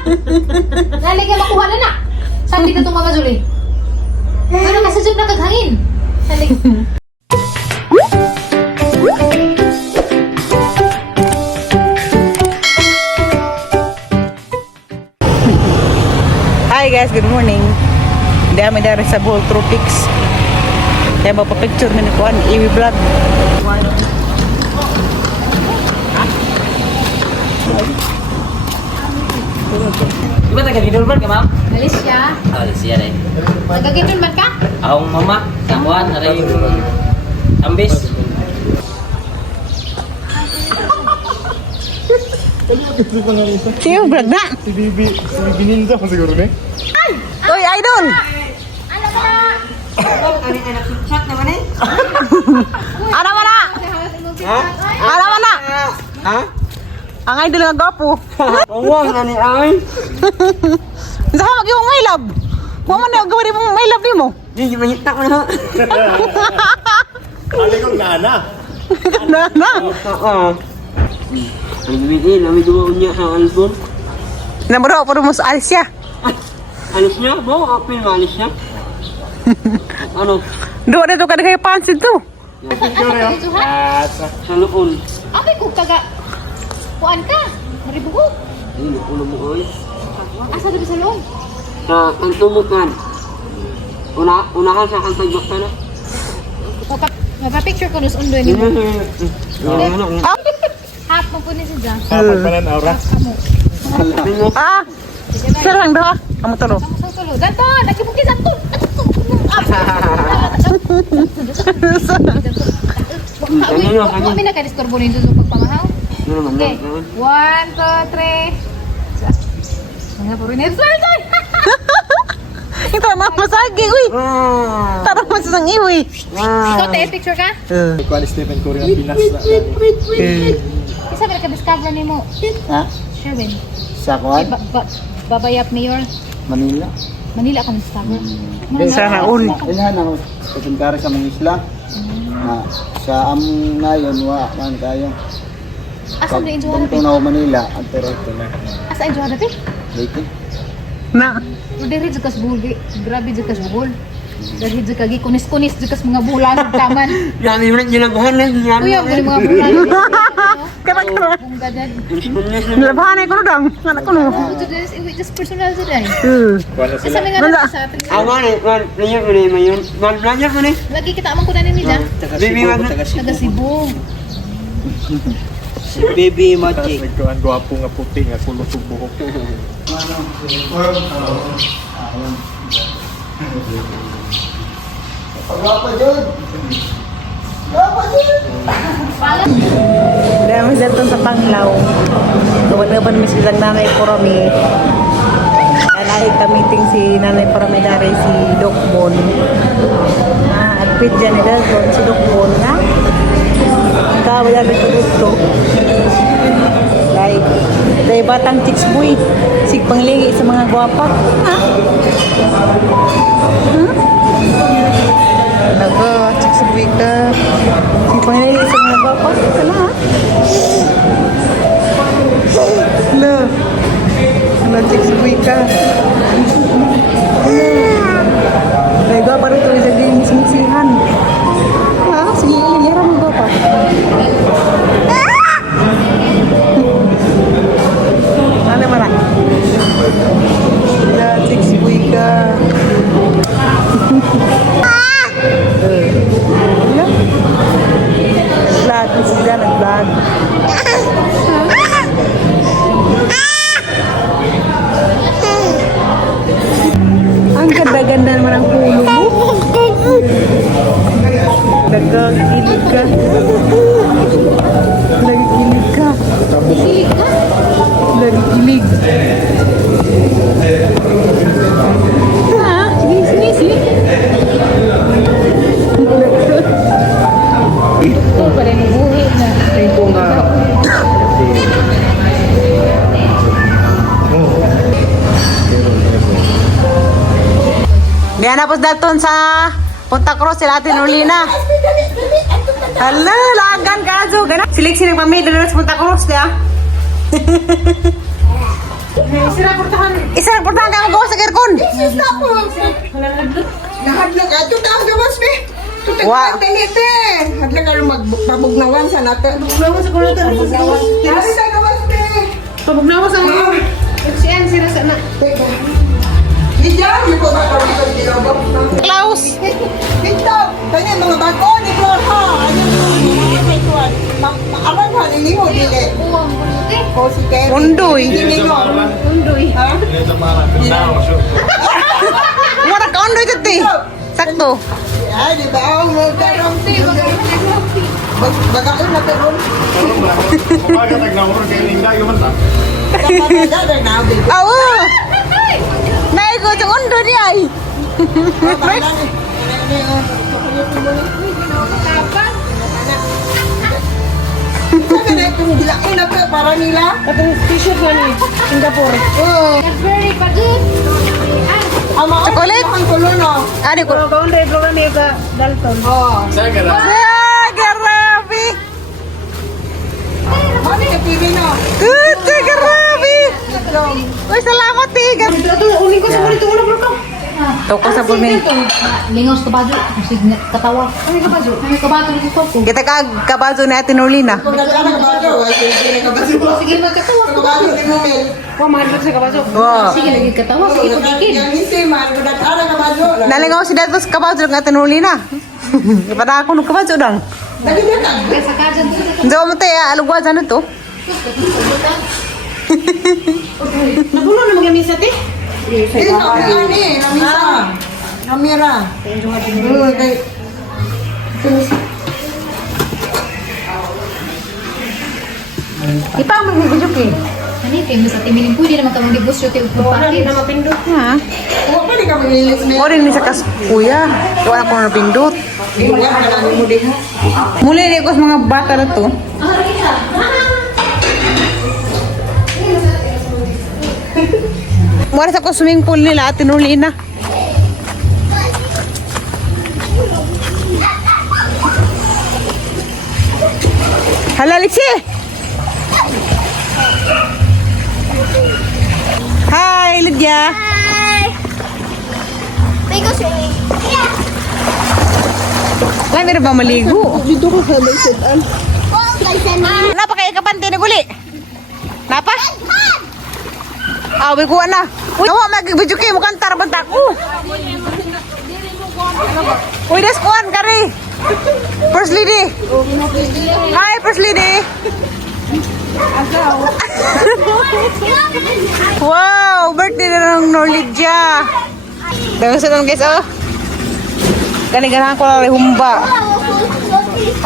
Dali ka makuha na na. Sali ka itong Mama Julie. Ano ka sa na kaghangin? Sali. Hi guys, good morning. Dami dari sa Bohol Tropics. Kaya mapapicture mo ni Kuan, Iwi Vlog. Di ba taga-Gidulman ka, ma'am? Alicia. Alicia rin. Nagagitun man ka? Akong mama, kakuan, na rin yung ambis. Siyo, vlog na. Si Bibi Ninja mo siguro ni. Uy, idol! Ano ka na? Ano mo na? Ano mo na? Ha? Ang idol nga gwapo. Uwang na ni ay. Saka mag yung my love. Huwag man na gawin mo my love ni mo. Di, manyita ko na. Ali kong nana. Na. Oo. Ang bibigay, namin dumaon niya sa album. Namuro po mo sa Alicia. Alis niya? Bo, apil malis niya. Ano? Doon na to kada kayo pansin to. Sa lupon. Okay, kung taga... Kuan ka? Maribugo. Ay, nakulo mo ay. Asa na ba sa loob? Sa kantumukan. Unahan sa kantagbak ka na. Mapapicture ko nus undoy ni mo. Half mo po ni si Jan. Pagpanan aura. Kamu. Ah, sarang daw. Kamu tulo. Kamu sa tulo. Danto, nagkibukis ang to. Huwag may nakadisturbo nito sa pagpamahaw. Okay. 1, 2, 3. Mga puro nito. Ito na masagi, uy. Tara mo sa iwi. Ikaw, tayo picture ka? Kuan Stephen Curry ang Pinas na. Isa ka discover ni mo. Ha? Sherwin. Sa kuwan? Babayap Mayor. Manila. Manila ka discover. Sana all. Ilhan ako sa pagkara sa mga isla. Na sa ngayon wa man kayo. Asa na enjoy Tungtong na ako Manila at pero ito na. Asa enjoy dati? Late. Na. Diri jud kas bulgi. Grabe jud kas bul. Diri jud kagi kunis-kunis jud kas mga bulan taman. Yami mo rin ginabuhan na. Kuya, mo mga bulan. Kaya ko. Bunga dad. Labahan ko dang. Anak ko no. Just personal jud ay. Kuan na Asa sila. may nga sa atin. Awan eh, lanyak mo na yung mayon. Lanyak mo na. Lagi kita amang kunanin ni Jan. Bibi mo na. Taga Cebu. Baby Magic. Kuan gwapo nga puti nga kulo ug buhok. Pagapa dyan. Dahil mas dito sa Panglaw. Gawan-gawan mi silang nanay Porami. Kaya kamiting si nanay Porami dari si Doc Bon. Agpit dyan nila si Doc Bon na. Kawala rin ito. Dahil batang chicks boy. Sig panglingi sa mga gwapa. Ha? Nako, chicks boy ka. Sig panglingi sa mga gwapa. Kala ha? Hala. Hala, chicks boy ka. Dahil gwapa rin ito isa din misihan. Ha? Sige, inyara mo gwapa. Mana mana? Ya, six buika. Ya. Vlog, sudah nak vlog. Ang ganda-ganda naman ang pulo mo. Nagkikilig ka. Nagkikilig ka. Nagkikilig. Ha? Sini. Ito pa rin buhi na. Ito nga. Gaya na po dalton sa Punta Cruz sila Ate Nolina. Hala, lagan ka so. Silik-silik pamilya na sa Punta Cruz, ya. Isa na portahan ka magawa sa aircon. Nahadlag ato ka ang gawas be. Tutag Wow. ka tinite. Hadlag ka magpabugnawan sa nato. Pabugnawan sa kulo ta. Dari sa gawas be. Pabugnawan sa mga. Siyan sira sa na. Diyan, di ko ba dito ginobok. Klaus. Dito, kanya mga bago ni Flor ha. Ayun mga tuwan. Maaman ha ni mo dili. Uwang buluti. Ko si Terry. Undoy. Dili mo. Undoy. Ha? Mura ka undoy tati. Sakto. Ay, di ba? Ang mga karong bagaon na karon. Kapag na na be. Awo. Nay ko sa undoy di ay. Para nila. Cadbury pa dun. Chocolate? Ang tulo no. Ani ko. Oh. Grabe. Ano yung TV no? Tuti, grabe. Uy, salamat eh. Uling ko sa muli tulog ko. Toko sa bumi. Lingaw sa kabadyo. Sige, katawa. Ano yung kabadyo? Ano yung kabadyo dito ko? Kita ka kabazo na atin Ulina. Kung nagkala ka ba ito? Ay, sige ka ba ito? Sige, magkatawa. Kabalo ni Mumel. Wow. Sige, lagi katawa. Sige, pagkikid. Yang hindi man, kung nagkala ka ba ito? Nalingaw si Datos kabazo ng atin Ulina. Ipada ako ng kabazo dang. Lagi na ka. Kasa kajan dito. Hindi mo tayo, alugwa dyan ito. Dito, kani, namisa. Kamera. Okay. Ipa mo yung video kay. Ano yung famous at iminin po, hindi naman kamang negosyo tayo package. Ha? Huwag pa di ka maglilis mo. Mo rin ni sa kuya. Iwan ako na pindot. Huwag ka lang mo din. Muli rin ko sa mga bata na to. Mura sa ko swimming pool nila at tinuli na. Hala, Lixie! Hi, Lydia! May go swimming. Alam, meron ba maligo? Dito ko sa baysitan. Oh, kaysa na. Napa kayo kapante na guli? Napa? Ah, uwi ko na. Uy, nawa, mag-video kayo. Mukhang tarabanta ko. Uy, das kuhan, kari. First lady. Hi, first lady. Wow, birthday na ng Norlidia. Dahil sa lang guys, oh. Ganiganahan ko lang humba.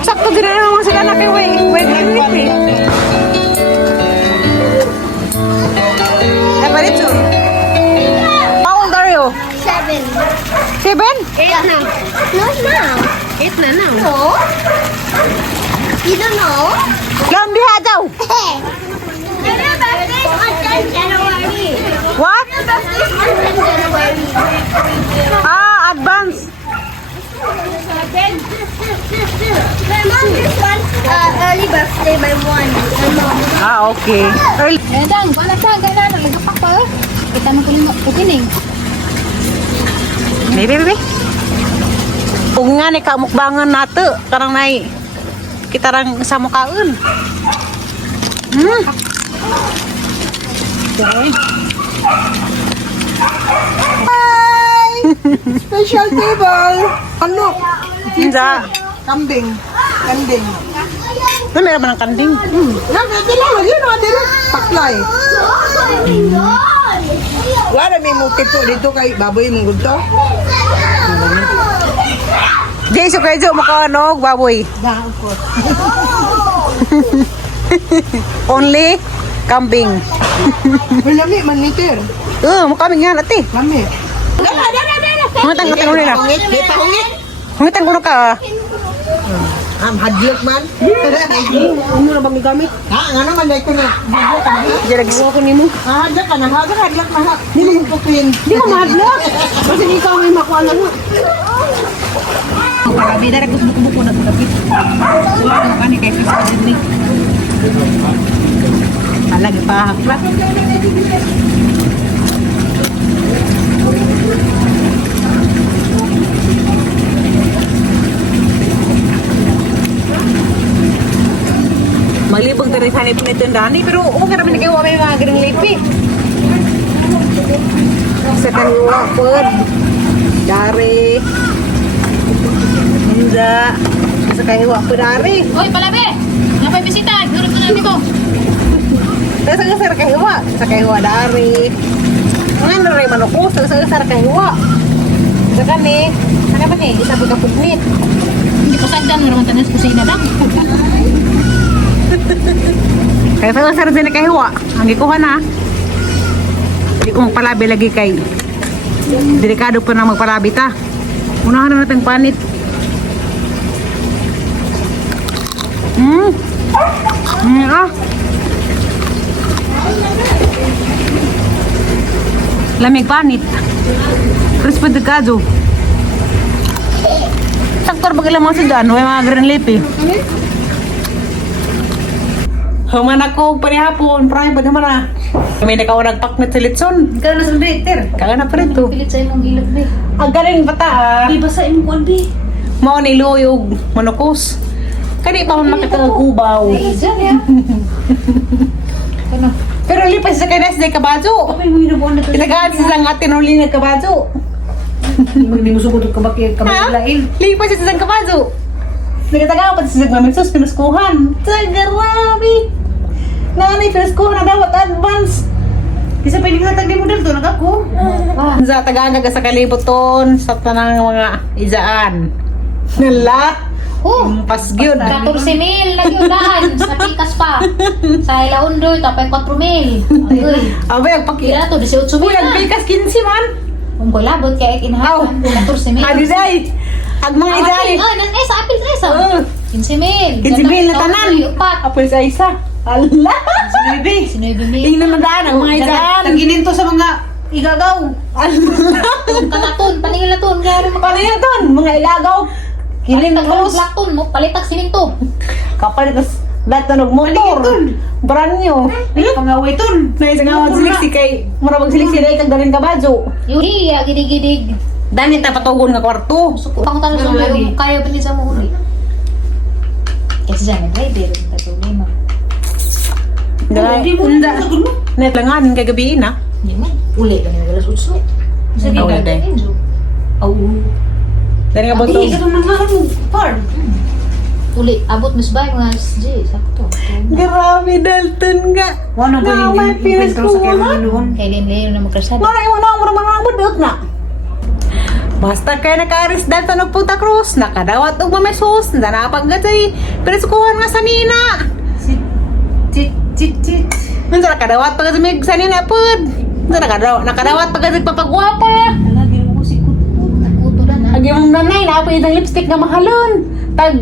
Sakto din na naman sila na kayo. Wait. Paritsu. How old are you? 7. 7? 8 na. No, now. 8 na now. No. You don't know? Lambiha daw. Hey. Your birthday is on 10 January. What? Your birthday is on 10 January. Ah, advance. My mom just wants early birthday by 1. My mom. Ah, okay. Early. Eh, dang, wala sa gana. Nagapak pa. Kita mo ko yung opening. Bebe. Kung nga ni kamukbangan nato, karang nai kita rang sa mukaon. Hi! Special table. Ano? Hindi. Kambing. Kanding. Na meron ba ng kanding? Pwede lang. Lagi na din. Paklay. Wala may muti po dito kay baboy mong gusto. Jay, so kayo makawanog, baboy. Only kambing. Malami man niter. Makaming nga natin. Lami. Hungitan ko tanong nila. Pahungit. Di pahungit. Hungitan ko na ka. Hadlok man. Ano na bang gamit? Ha? Nga naman dahil ko na. Hadlok ka na ha? Diyan Ako ni mo. Hadlok ka na ha? Hadlok na ha? Di mo magputuin. Di mo mahadlok. Kasi ikaw may makuha na mo. Pagkabida rin gusto buko-buko na tulapit. Wala nang kani kay Chris Kadini. Lagi pahak na. Maglibog na rin hanip nito yung dani, pero okay naman kayo may mga ganang lipi. Sa kaniwa po, dari, hinda, sa kaniwa po dari. Hoy, palabi! Napay bisita! Nurot na natin mo! Sa kaniwa dari. Ngayon na rin manukos, sa kaniwa. Sa kani, ano ba ni? Isa po kapupnit. Hindi ko sadyan, naman tanas kusina lang. Kaya sa sarap din na kahiwa, ang ikuha na. Hindi ko magpalabi lagi kay delikado pa na magpalabi ta. Unahan na natin panit. Lamig panit. Crispy delicado. Saktor bagay lang mga sigan, may mga green leaf eh. Human ako panihapon, prime ba naman ah. Kami na ka nagpaknit sa litson. Ikaw na sa breaker. Kaya na pa rin to. Pilit sa imong ilog, be. Ang galing bata ah. Di ba sa imong kuwan, be? Mao ni luyog manukos. Kani pa man makatagagubaw. Ay, dyan, ya. Ano? Pero lipas sa kainas day kabazo. Kapag mo hinubuan na to. Pinagahan sa sang atin uli ng kabazo. Hindi mo sugod ka bakit ka Ha? maglain. Lipas sa sang kabazo. Nagtagawa pa sa sang namin sus pinuskuhan. Tagarabi. Nani pinuskuhan na dapat advance. Kasi pwede nga tagdi mo dito, nagako. Sa tagaga sa kalibuton sa tanang mga izaan. Nala. Oh, Pasgyod. 14,000 lagi unahan sa pikas pa. Sa Ilaundoy, tapay 4,000. Ay, Abay, ang paki... kira to, 18,000 Uy, ang na. bigas 15 man. Kung kulabot, kaya ikinahapan, 14,000. Adi day. Ang mga izay. Ah, nan esa, apil sa esa. Oh. 15,000. 15,000 na tanan. Upat. Apol sa isa. Allah. Baby. Sinuibi Tingnan mo daan ang mga izaan. Taginin to sa mga igagaw. Kanaton, paningin na ton. Garo mo. Paano yan doon? Mga ilagaw. Kiling Palitag krus. lakton mo, palitag siminto. Kapalitas. Lahat na motor. Brand new. Pangaway ton. Na isang awad siliksi kay marabag siliksi na ikag dalhin kabadyo. Yuri, gidig-gidig. Dani ta patugon nga kwarto. Pangutan sa mga kaya ba niya sa mga uli? Kasi dyan, driver, may problema. Hindi mo na sagot mo. Netlanganin kay gabi na. Hindi man, uli ka niya galas utso. Sige, Uli, day. Dani nga boto. Ika naman nga ano. Par. Uli, abot Miss Bay, mga SJ, sakto. Grabe Dalton nga. Wano ba Na, may hindi pinagkaroon sa kaya pinaskuhan. noon? Kay Lin na magkasada. Maray mo na ang mga budot na. Basta kay nakaris Dalton og Punta Cruz, nakadawat og mamesos, nanapaggatay. Pero sukuhan nga sa Nina. Chit. Nandra nakadawat pag mig sa Nina pud. Nakadawat pag papagwapa. Lagi mo ko sikot. Nakuto na na. Agi mong nanay na apoy ng lipstick nga mahalon. Tag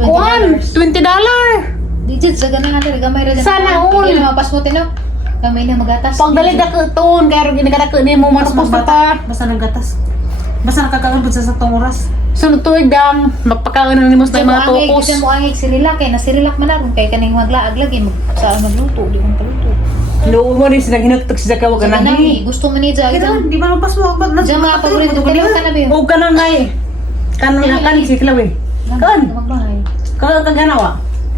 kuan, $20. Digit, sa ganang natin, gamay rin. Sana all. Hindi na mapasmote, no? Gamay na magatas. Pag dali ka tuon kay ginagada ni mo manupos pa ta. Basta nagatas. Basta nakakaabot sa saktong oras. Sunod tuig dang magpakaon ni mo sa mga tukos. Diyan mo angig si Rilak, kay nasi Rilak man na. Kay kaning maglaag lagi, saan magluto, di mong paluto. Luo mo rin silang hinagtok siya kawag Sa na ganang, ni. gusto mo ni Diyan. Kaya naman, di ba mapas mo? Diyan mga paborito, kailangan ka na ba yun? O kanang nay. Kanang kan si Klawe. Kan. Magbahay. Kanang kaganawa.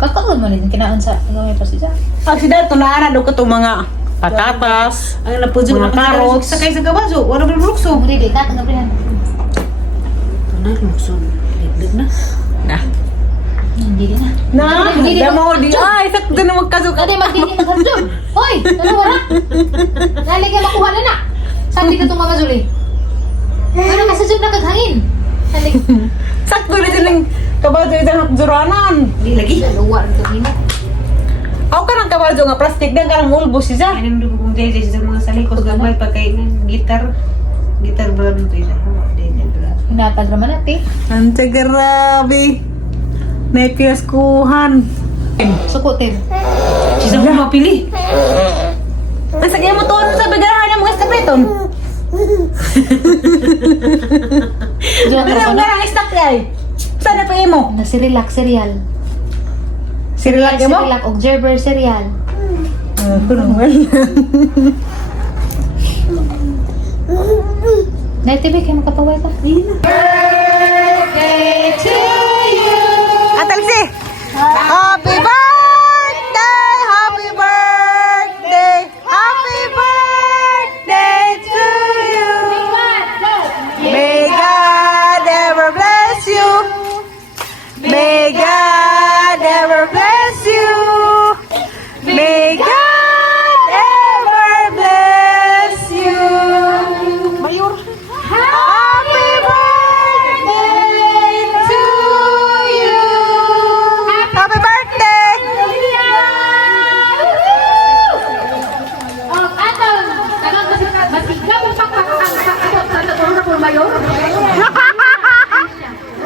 Kakaon mo rin, kinaan sa gamay pa siya. Pag si Dalton naara daw ka to mga patatas. Ang napudyo Mga carrots. Sakay sa kabaso. Wala ba lumukso? Muri, di ka, tanggapin. Tunay, lumukso. Liglig na. Hindi din na. Na, Hindi, di ba? damo di ay sakto na magkasuka. Kade magdini na karjo. Hoy, ano wala? Dali ka makuha na na. Sabi ka itong mga Zuli. Ano ka sa jeep na kaghangin? Dali. Sakto na silang kabadyo itang juranan. Hindi lagi. Luwa rin kanina. Ako ka ng kabadyo nga plastic din ka ng ulbos siya. Ano nung kung dahil sa mga salikos gamay pagkain gitar. Gitar ba nito isa? Dahil ba? Hinatag naman natin. Ang grabe. Nepiaskuhan. Sukutin. Sisa mo mapili. Basta kaya mo tuwan sa bigarahan ng mga estapreton. Diyan Pero ang ka garang istak ay. Sana pa mo? na si Relax cereal. Sirilak mo? Relax og Gerber cereal. Ako naman. Dahil TV kayo makapaway ka. Ate Lexie! Happy birthday! Happy birthday! Happy birthday to you! May God ever bless you! May God ever bless you! May God ever bless you! Mayor! Happy birthday to you! Happy birthday!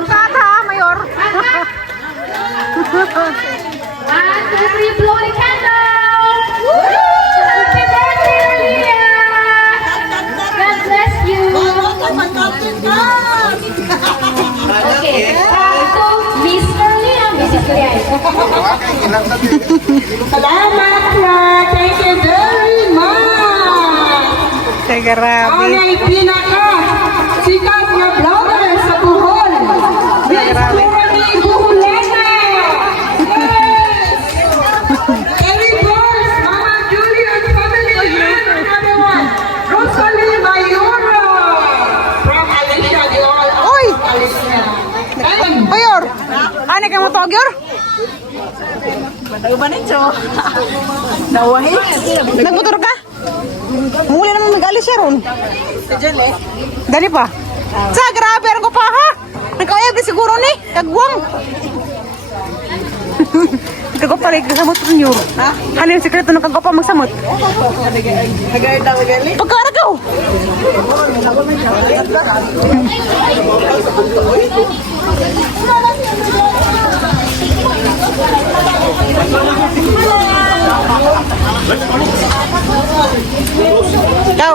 Tata, Mayor! 1, 2, 3, blow the candle! Happy birthday, Leah! God bless you! Okay, so Mr. Leah, Mrs. Leah. Salamat na. Thank you very much. Kaya grabe. Ang ay pinaka sikat na vlogger sa Bohol. Miss Coralie Buholena. Yes! Eric Boss, Mama Julie and family, and another one. Rosalie Mayura from Alicia, the all Uy! Alicia. And Mayor! Ano ka mo tawag, Yor? Nawahi? Nagmotor ka? Muli naman mag-alis siya ron. Dali pa. Sa, grabe ko pa ha. Nagkayag di siguro ni. Kagwang. Kagwapalay kasamot rin yun. Ano yung sekreto ng kagwapa magsamot? Pagkaragaw. Ikaw.